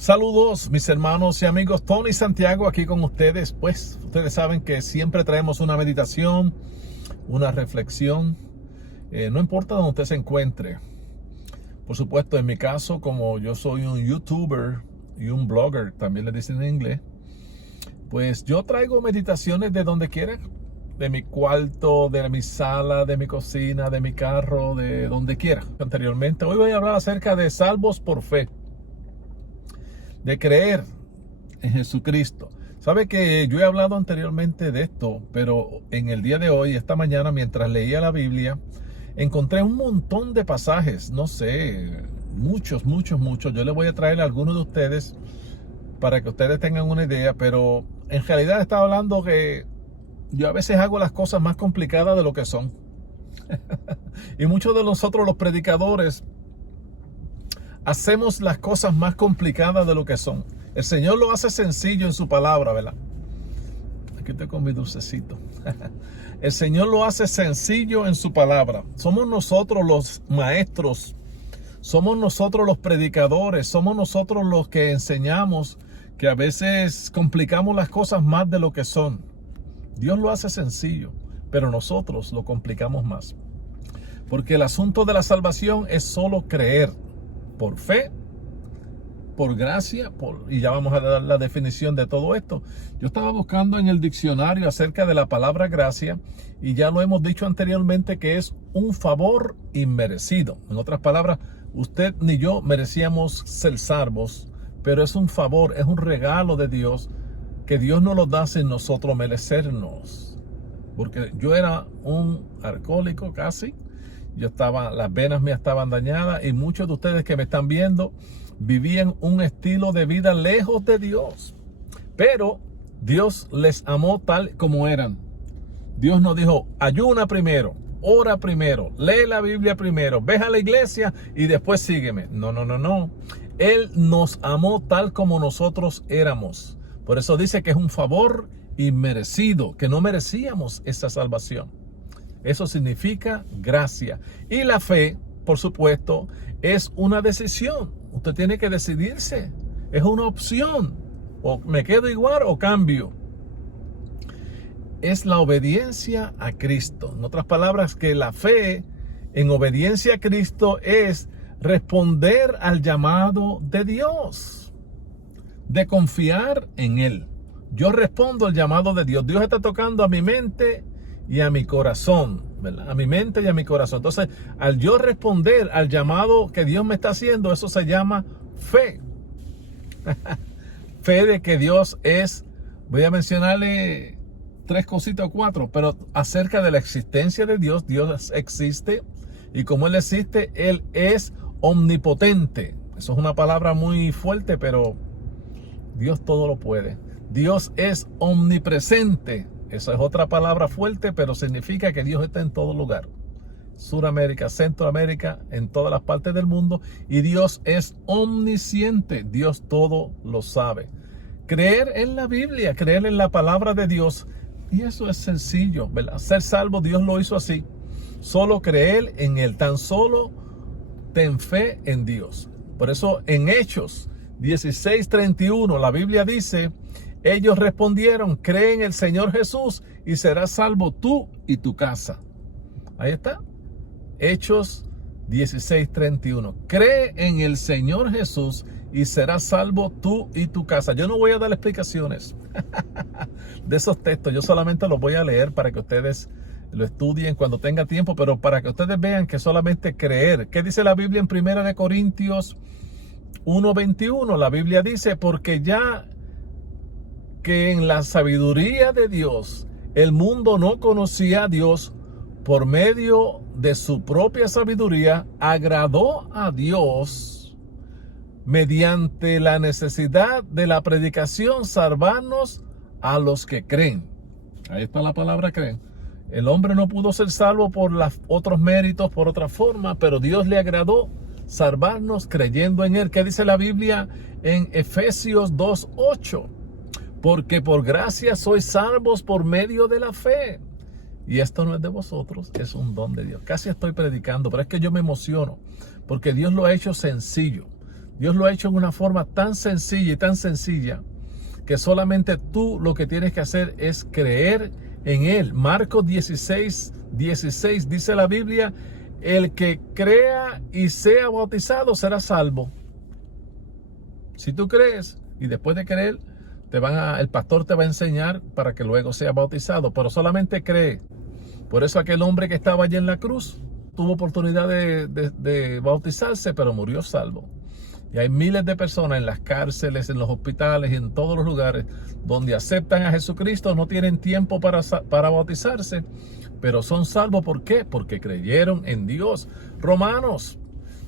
Saludos mis hermanos y amigos, Tony Santiago aquí con ustedes. Pues ustedes saben que siempre traemos una meditación, una reflexión, no importa donde usted se encuentre. Por supuesto, en mi caso, como yo soy un youtuber y un blogger, también le dicen en inglés, pues yo traigo meditaciones de donde quiera, de mi cuarto, de mi sala, de mi cocina, de mi carro, de donde quiera. Anteriormente, hoy voy a hablar acerca de salvos por fe, de creer en Jesucristo. Sabe que yo he hablado anteriormente de esto, pero en el día de hoy, esta mañana, mientras leía la Biblia, encontré un montón de pasajes, no sé, muchos. Yo les voy a traer a algunos de ustedes para que ustedes tengan una idea, pero en realidad estaba hablando que yo a veces hago las cosas más complicadas de lo que son. Y muchos de nosotros los predicadores hacemos las cosas más complicadas de lo que son. El Señor lo hace sencillo en su palabra, ¿verdad? Aquí estoy con mi dulcecito. El Señor lo hace sencillo en su palabra. Somos nosotros los maestros, somos nosotros los predicadores, somos nosotros los que enseñamos, que a veces complicamos las cosas más de lo que son. Dios lo hace sencillo, pero nosotros lo complicamos más. Porque el asunto de la salvación es solo creer. Por fe, por gracia, y ya vamos a dar la definición de todo esto. Yo estaba buscando en el diccionario acerca de la palabra gracia, y ya lo hemos dicho anteriormente que es un favor inmerecido. En otras palabras, usted ni yo merecíamos ser salvos, pero es un favor, es un regalo de Dios, que Dios nos lo da sin nosotros merecernos. Porque yo era un alcohólico casi. Las venas mías estaban dañadas, y muchos de ustedes que me están viendo vivían un estilo de vida lejos de Dios. Pero Dios les amó tal como eran. Dios nos dijo: ayuna primero, ora primero, lee la Biblia primero, ve a la iglesia y después sígueme. No. Él nos amó tal como nosotros éramos. Por eso dice que es un favor inmerecido, que no merecíamos esa salvación. Eso significa gracia. Y la fe, por supuesto, es una decisión. Usted tiene que decidirse. Es una opción. O me quedo igual o cambio. Es la obediencia a Cristo. En otras palabras, que la fe en obediencia a Cristo es responder al llamado de Dios, de confiar en Él. Yo respondo al llamado de Dios. Dios está tocando a mi mente y a mi corazón, ¿verdad? A mi mente y a mi corazón. Entonces, al yo responder al llamado que Dios me está haciendo, eso se llama fe. Fe de que Dios es, voy a mencionarle 3 cositas o 4, pero acerca de la existencia de Dios. Dios existe, y como Él existe, Él es omnipotente. Eso es una palabra muy fuerte, pero Dios todo lo puede. Dios es omnipresente. Esa es otra palabra fuerte, pero significa que Dios está en todo lugar. Suramérica, Centroamérica, en todas las partes del mundo. Y Dios es omnisciente. Dios todo lo sabe. Creer en la Biblia, creer en la palabra de Dios. Y eso es sencillo, ¿verdad? Ser salvo, Dios lo hizo así. Solo creer en Él. Tan solo ten fe en Dios. Por eso en Hechos 16:31 la Biblia dice: ellos respondieron: cree en el Señor Jesús y serás salvo tú y tu casa. Ahí está. Hechos 16:31. Cree en el Señor Jesús y serás salvo tú y tu casa. Yo no voy a dar explicaciones de esos textos. Yo solamente los voy a leer para que ustedes lo estudien cuando tenga tiempo, pero para que ustedes vean que solamente creer. ¿Qué dice la Biblia en 1 Corintios 1:21? La Biblia dice: porque ya que en la sabiduría de Dios el mundo no conocía a Dios, por medio de su propia sabiduría agradó a Dios mediante la necesidad de la predicación salvarnos a los que creen. Ahí está la palabra creen. El hombre no pudo ser salvo por otros méritos, por otra forma, pero Dios le agradó salvarnos creyendo en Él. ¿Qué dice la Biblia en Efesios 2:8? Porque por gracia sois salvos por medio de la fe. Y esto no es de vosotros, es un don de Dios. Casi estoy predicando, pero es que yo me emociono, porque Dios lo ha hecho sencillo. Dios lo ha hecho en una forma tan sencilla y tan sencilla que solamente tú lo que tienes que hacer es creer en Él. Marcos 16:16 dice la Biblia, el que crea y sea bautizado será salvo. Si tú crees y después de creer, el pastor te va a enseñar para que luego sea bautizado, pero solamente cree. Por eso aquel hombre que estaba allí en la cruz tuvo oportunidad de bautizarse, pero murió salvo. Y hay miles de personas en las cárceles, en los hospitales y en todos los lugares donde aceptan a Jesucristo, no tienen tiempo para bautizarse, pero son salvos. ¿Por qué? Porque creyeron en Dios. Romanos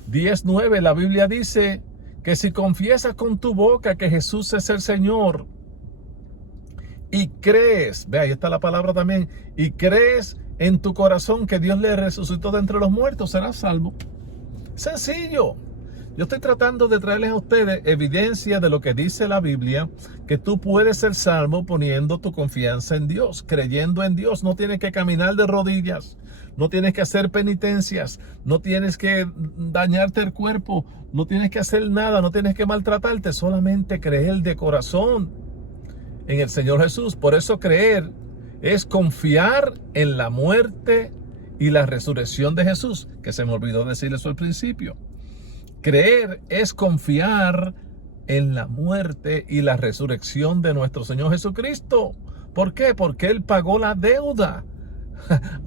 10:9, la Biblia dice que si confiesas con tu boca que Jesús es el Señor y crees, ve ahí está la palabra también, y crees en tu corazón que Dios le resucitó de entre los muertos, serás salvo. Sencillo. Yo estoy tratando de traerles a ustedes evidencia de lo que dice la Biblia, que tú puedes ser salvo poniendo tu confianza en Dios, creyendo en Dios. No tienes que caminar de rodillas, no tienes que hacer penitencias, no tienes que dañarte el cuerpo, no tienes que hacer nada, no tienes que maltratarte, solamente creer de corazón en el Señor Jesús. Por eso creer es confiar en la muerte y la resurrección de Jesús, que se me olvidó decir eso al principio. Creer es confiar en la muerte y la resurrección de nuestro Señor Jesucristo. ¿Por qué? Porque Él pagó la deuda.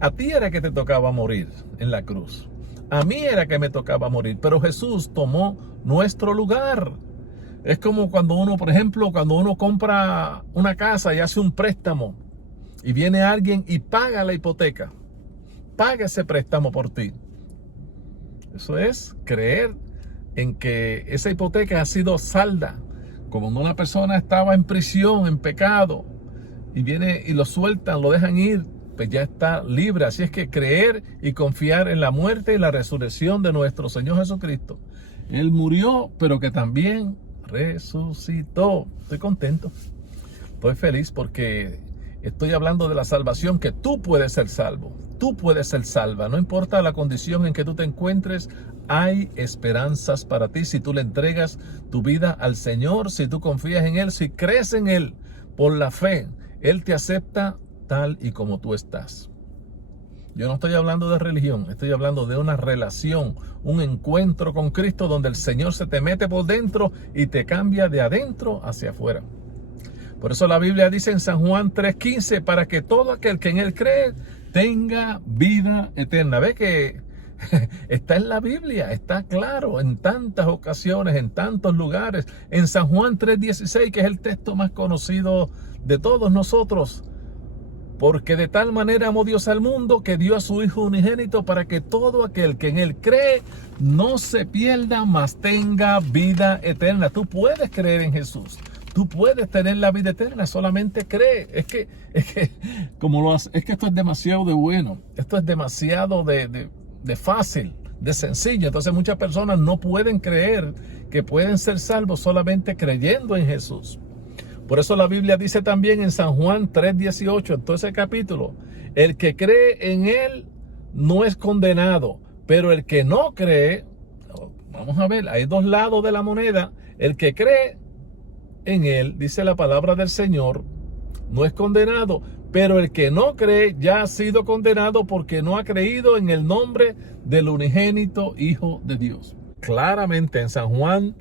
A ti era que te tocaba morir en la cruz. A mí era que me tocaba morir, pero Jesús tomó nuestro lugar. Es como cuando uno, por ejemplo, cuando uno compra una casa y hace un préstamo y viene alguien y paga la hipoteca. Paga ese préstamo por ti. Eso es creer en que esa hipoteca ha sido salda. Como cuando una persona estaba en prisión, en pecado, y viene y lo sueltan, lo dejan ir, pues ya está libre. Así es que creer y confiar en la muerte y la resurrección de nuestro Señor Jesucristo. Él murió, pero que también resucitó. Estoy contento, estoy feliz porque estoy hablando de la salvación, que tú puedes ser salvo. Tú puedes ser salva, no importa la condición en que tú te encuentres, hay esperanzas para ti si tú le entregas tu vida al Señor, si tú confías en Él, si crees en Él por la fe, Él te acepta tal y como tú estás. Yo no estoy hablando de religión, estoy hablando de una relación, un encuentro con Cristo donde el Señor se te mete por dentro y te cambia de adentro hacia afuera. Por eso la Biblia dice en San Juan 3:15, para que todo aquel que en Él cree tenga vida eterna. Ve que está en la Biblia, está claro en tantas ocasiones, en tantos lugares. En San Juan 3:16, que es el texto más conocido de todos nosotros. Porque de tal manera amó Dios al mundo que dio a su Hijo unigénito para que todo aquel que en Él cree no se pierda, mas tenga vida eterna. Tú puedes creer en Jesús. Tú puedes tener la vida eterna, solamente cree. Es que esto es demasiado de bueno. Esto es demasiado de fácil, de sencillo. Entonces muchas personas no pueden creer que pueden ser salvos solamente creyendo en Jesús. Por eso la Biblia dice también en San Juan 3:18, en todo ese capítulo, el que cree en Él no es condenado, pero el que no cree, vamos a ver, hay dos lados de la moneda. El que cree en Él, dice la palabra del Señor, no es condenado, pero el que no cree ya ha sido condenado porque no ha creído en el nombre del unigénito Hijo de Dios. Claramente en San Juan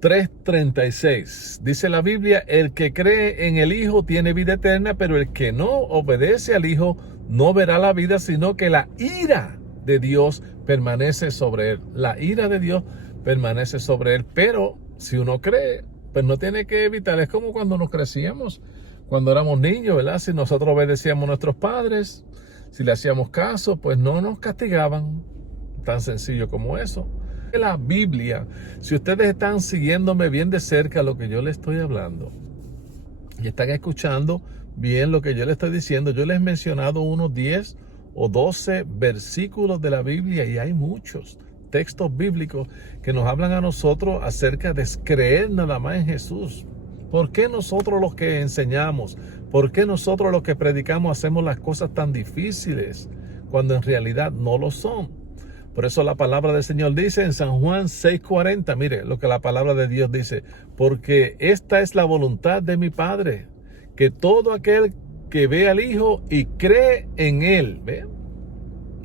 3:36 dice la Biblia, el que cree en el Hijo tiene vida eterna, pero el que no obedece al Hijo no verá la vida, sino que la ira de Dios permanece sobre él. La ira de Dios permanece sobre él, pero si uno cree, pues no tiene que evitar. Es como cuando nos crecíamos, cuando éramos niños, ¿verdad? Si nosotros obedecíamos a nuestros padres, si le hacíamos caso, pues no nos castigaban. Tan sencillo como eso. La Biblia, si ustedes están siguiéndome bien de cerca lo que yo les estoy hablando y están escuchando bien lo que yo les estoy diciendo, yo les he mencionado unos 10 o 12 versículos de la Biblia y hay muchos textos bíblicos que nos hablan a nosotros acerca de creer nada más en Jesús. ¿Por qué nosotros los que enseñamos, por qué nosotros los que predicamos hacemos las cosas tan difíciles cuando en realidad no lo son? Por eso la palabra del Señor dice en San Juan 6:40, mire lo que la palabra de Dios dice, porque esta es la voluntad de mi Padre, que todo aquel que ve al Hijo y cree en Él, ¿ve?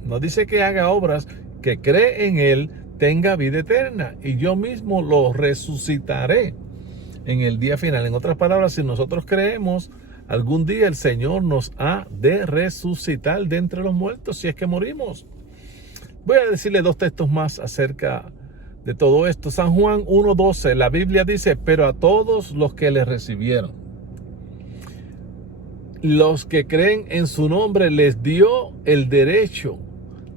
No dice que haga obras, que cree en Él, tenga vida eterna, y yo mismo lo resucitaré en el día final. En otras palabras, si nosotros creemos, algún día el Señor nos ha de resucitar de entre los muertos, si es que morimos. Voy a decirle 2 textos más acerca de todo esto. San Juan 1:12, la Biblia dice, pero a todos los que le recibieron, los que creen en su nombre, les dio el derecho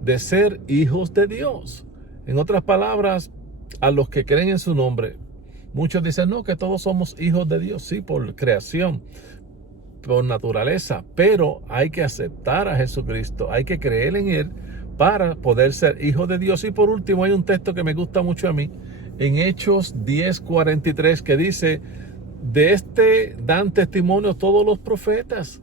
de ser hijos de Dios. En otras palabras, a los que creen en su nombre, muchos dicen, no, que todos somos hijos de Dios, sí, por creación, por naturaleza, pero hay que aceptar a Jesucristo, hay que creer en Él para poder ser hijo de Dios. Y por último, hay un texto que me gusta mucho a mí, en Hechos 10:43, que dice, de este dan testimonio todos los profetas,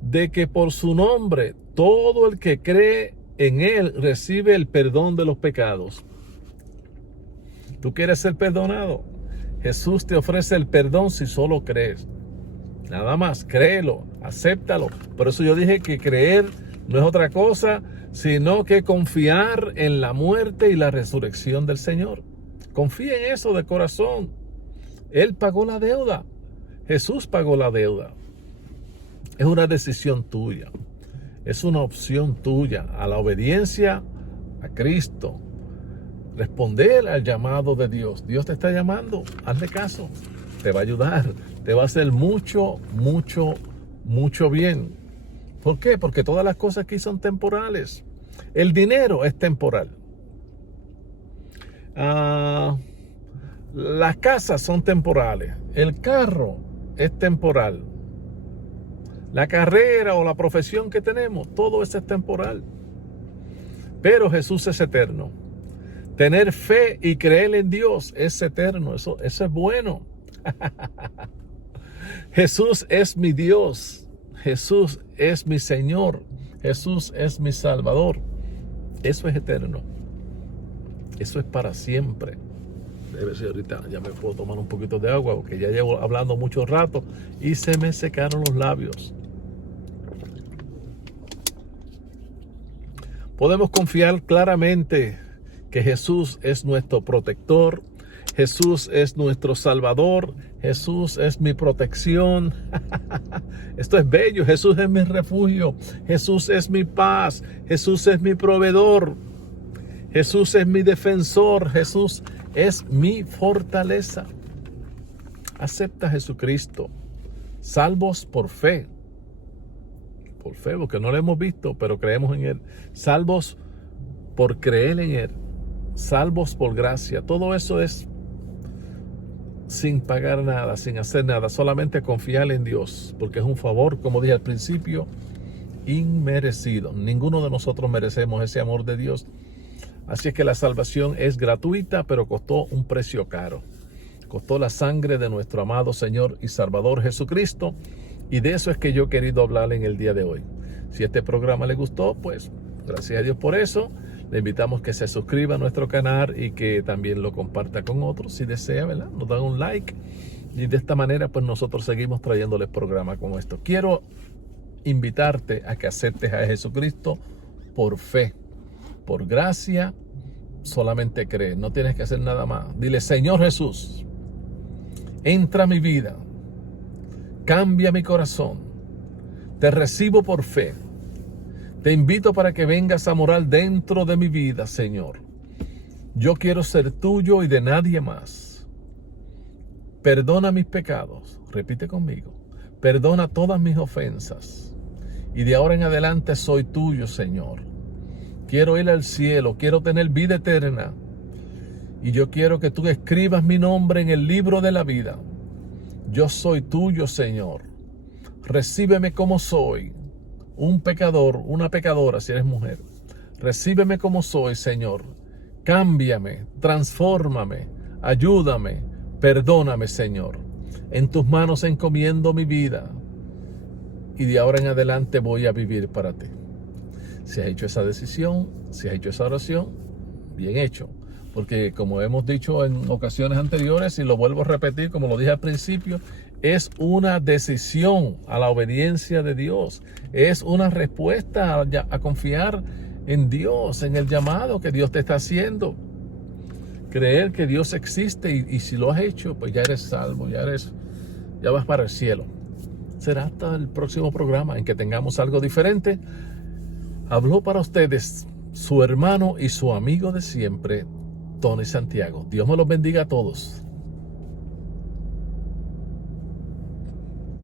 de que por su nombre todo el que cree en Él recibe el perdón de los pecados. ¿Tú quieres ser perdonado? Jesús te ofrece el perdón si solo crees. Nada más, créelo, acéptalo. Por eso yo dije que creer no es otra cosa, sino que confiar en la muerte y la resurrección del Señor. Confía en eso de corazón. Él pagó la deuda. Jesús pagó la deuda. Es una decisión tuya. Es una opción tuya a la obediencia a Cristo. Responder al llamado de Dios. Dios te está llamando. Hazle caso. Te va a ayudar. Te va a hacer mucho, mucho, mucho bien. ¿Por qué? Porque todas las cosas aquí son temporales. El dinero es temporal. Las casas son temporales. El carro es temporal. La carrera o la profesión que tenemos, todo eso es temporal. Pero Jesús es eterno. Tener fe y creer en Dios es eterno. Eso es bueno. Jesús es mi Dios. Jesús es mi Señor. Jesús es mi Salvador. Eso es eterno. Eso es para siempre. Debe ser ahorita, ya me puedo tomar un poquito de agua porque ya llevo hablando mucho rato y se me secaron los labios. Podemos confiar claramente que Jesús es nuestro protector, Jesús es nuestro Salvador, Jesús es mi protección. Esto es bello. Jesús es mi refugio, Jesús es mi paz, Jesús es mi proveedor, Jesús es mi defensor, Jesús es mi fortaleza. Acepta a Jesucristo, salvos por fe, porque no lo hemos visto, pero creemos en Él. Salvos por creer en Él, salvos por gracia. Todo eso es sin pagar nada, sin hacer nada, solamente confiar en Dios, porque es un favor, como dije al principio, inmerecido. Ninguno de nosotros merecemos ese amor de Dios. Así es que la salvación es gratuita, pero costó un precio caro. Costó la sangre de nuestro amado Señor y Salvador Jesucristo. Y de eso es que yo he querido hablar en el día de hoy. Si este programa le gustó, pues gracias a Dios por eso. Le invitamos que se suscriba a nuestro canal y que también lo comparta con otros. Si desea, ¿verdad? Nos dan un like. Y de esta manera, pues nosotros seguimos trayéndoles programas como esto. Quiero invitarte a que aceptes a Jesucristo por fe. Por gracia, solamente cree. No tienes que hacer nada más. Dile, Señor Jesús, entra a mi vida. Cambia mi corazón. Te recibo por fe. Te invito para que vengas a morar dentro de mi vida, Señor. Yo quiero ser tuyo y de nadie más. Perdona mis pecados. Repite conmigo. Perdona todas mis ofensas. Y de ahora en adelante soy tuyo, Señor. Quiero ir al cielo. Quiero tener vida eterna. Y yo quiero que tú escribas mi nombre en el libro de la vida. Yo soy tuyo, Señor. Recíbeme como soy. Un pecador, una pecadora si eres mujer. Recíbeme como soy, Señor. Cámbiame, transfórmame, ayúdame, perdóname, Señor. En tus manos encomiendo mi vida. Y de ahora en adelante voy a vivir para ti. Si has hecho esa decisión, si has hecho esa oración, bien hecho. Porque como hemos dicho en ocasiones anteriores, y lo vuelvo a repetir como lo dije al principio, es una decisión a la obediencia de Dios. Es una respuesta a confiar en Dios, en el llamado que Dios te está haciendo. Creer que Dios existe y si lo has hecho, pues ya eres salvo, ya vas para el cielo. Será hasta el próximo programa en que tengamos algo diferente. Habló para ustedes su hermano y su amigo de siempre, Tony Santiago. Dios me los bendiga a todos.